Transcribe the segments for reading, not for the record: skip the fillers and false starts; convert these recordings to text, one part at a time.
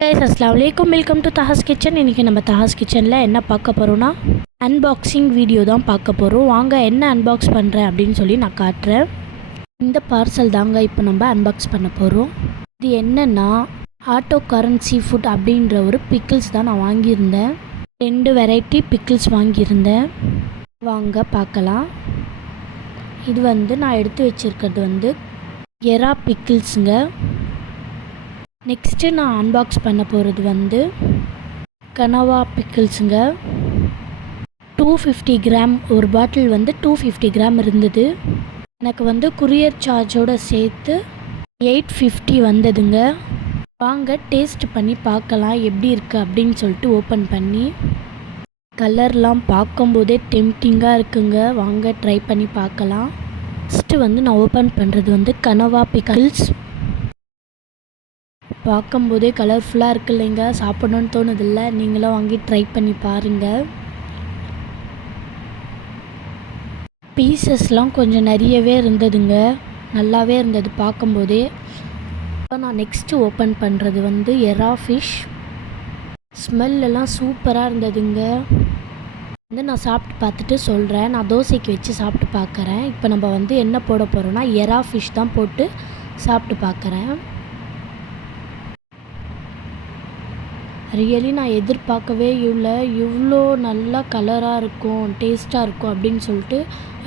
Guys அஸ்ஸலாமு அலைக்கும், welcome to தஹாஸ் kitchen. இன்றைக்கி நம்ம தஹாஸ் கிச்சனில் என்ன பார்க்க போகிறோன்னா அன்பாக்சிங் வீடியோ தான் பார்க்க போகிறோம். வாங்க என்ன அன்பாக்ஸ் பண்ணுறேன் அப்படின்னு சொல்லி நான் காட்டுறேன். இந்த பார்சல் தாங்க இப்போ நம்ம அன்பாக்ஸ் பண்ண போகிறோம். இது என்னென்னா ஆட்டோ கரன்சி ஃபுட் அப்படின்ற ஒரு பிக்கிள்ஸ் தான் நான் வாங்கியிருந்தேன். 2 வெரைட்டி பிக்கிள்ஸ் வாங்கியிருந்தேன். வாங்க பார்க்கலாம். இது நான் எடுத்து வச்சுருக்கிறது எறா பிக்கிள்ஸுங்க. நெக்ஸ்ட்டு நான் அன்பாக்ஸ் பண்ண போகிறது கனவா பிக்கிள்ஸுங்க. 250 கிராம் ஒரு பாட்டில் 250 கிராம் இருந்தது. எனக்கு குரியர் சார்ஜோடு சேர்த்து 850 வந்ததுங்க. வாங்க டேஸ்ட் பண்ணி பார்க்கலாம் எப்படி இருக்குது அப்படின்னு சொல்லிட்டு ஓப்பன் பண்ணி. கலர்லாம் பார்க்கும்போதே டெம்டிங்காக இருக்குங்க. வாங்க ட்ரை பண்ணி பார்க்கலாம். ஃபஸ்ட்டு நான் ஓப்பன் பண்ணுறது கனவா பிக்கிள்ஸ். பார்க்கும்போதே கலர்ஃபுல்லாக இருக்கு இல்லைங்க, சாப்பிடணுன்னு தோணுதில்ல. நீங்களும் வாங்கி ட்ரை பண்ணி பாருங்கள். பீசஸ்லாம் கொஞ்சம் நிறையவே இருந்ததுங்க, நல்லாவே இருந்தது பார்க்கும்போதே. இப்போ நான் நெக்ஸ்ட்டு ஓப்பன் பண்ணுறது எறா ஃபிஷ். ஸ்மெல்லாம் சூப்பராக இருந்ததுங்க. நான் சாப்பிட்டு பார்த்துட்டு சொல்கிறேன். நான் தோசைக்கு வச்சு சாப்பிட்டு பார்க்குறேன். இப்போ நம்ம என்ன போட போகிறோன்னா எறா ஃபிஷ் தான் போட்டு சாப்பிட்டு பார்க்குறேன். ரியலி நான் எதிர்பார்க்கவே இல்லை இவ்வளோ நல்லா கலராக இருக்கும், டேஸ்ட்டாக இருக்கும் அப்படின்னு சொல்லிட்டு.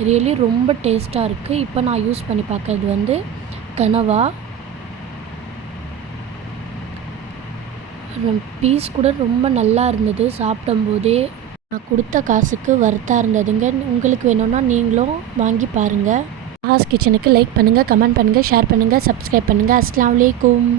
ரியலி ரொம்ப டேஸ்ட்டாக இருக்குது. இப்போ நான் யூஸ் பண்ணி பார்க்குறது கனவா. பீஸ் கூட ரொம்ப நல்லா இருந்தது. சாப்பிடும்போதே நான் கொடுத்த காசுக்கு வர்த்தாக இருந்ததுங்க. உங்களுக்கு வேணும்னா நீங்களும் வாங்கி பாருங்கள். தஹாஸ் கிச்சனுக்கு லைக் பண்ணுங்கள், கமெண்ட் பண்ணுங்கள், ஷேர் பண்ணுங்கள், சப்ஸ்கிரைப் பண்ணுங்கள். அஸ்ஸலாமு அலைக்கும்.